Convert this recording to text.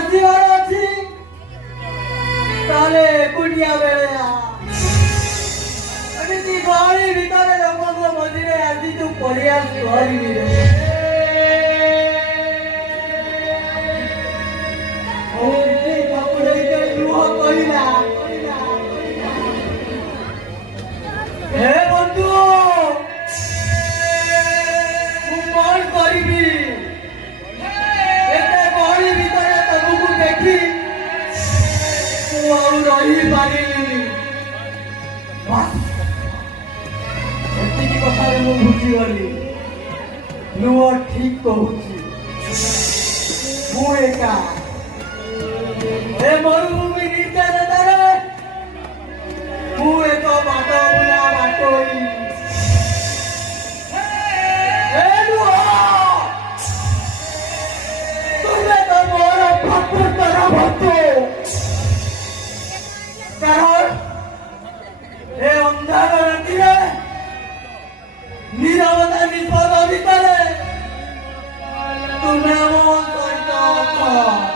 ଆସିବାର ଅଛି ତାହେଲେ ଏକୁଟିଆ ବେଳେ ଏମିତି ଗହଳି ଭିତରେ ଲୋକଙ୍କ ମଝିରେ ଆଜି ତୁ ପରିହାସ କରିବି ରେ। ଲୁହ କହିଲା ହେ ବନ୍ଧୁ ମୁଁ କଣ କରିବି ଏତେ ଗହଳି ଭିତରେ ତମକୁ ଦେଖି ମୁଁ ଆଉ ରହିପାରିବିନି। ଏତିକି କଥାରେ ମୁଁ ବୁଝିଗଲି ଲୁହ ଠିକ କହୁଛି। ମୁଁ ଏକା ଏ ମରୁଭୂମି ନିର୍ଜନତାରେ ମୁଁ ଏକ ବାଟ ବୁଲା ବାଟୋଇ। ତୁମେ ତ ମୋର ପ୍ରକୃତର ବନ୍ଧୁ କାରଣ ଏ ଅନ୍ଧାର ରାତିରେ ନିରବତା ନିପଦ ଭିତରେ ତୁମେ ମୋ ସହିତ ଅଛ।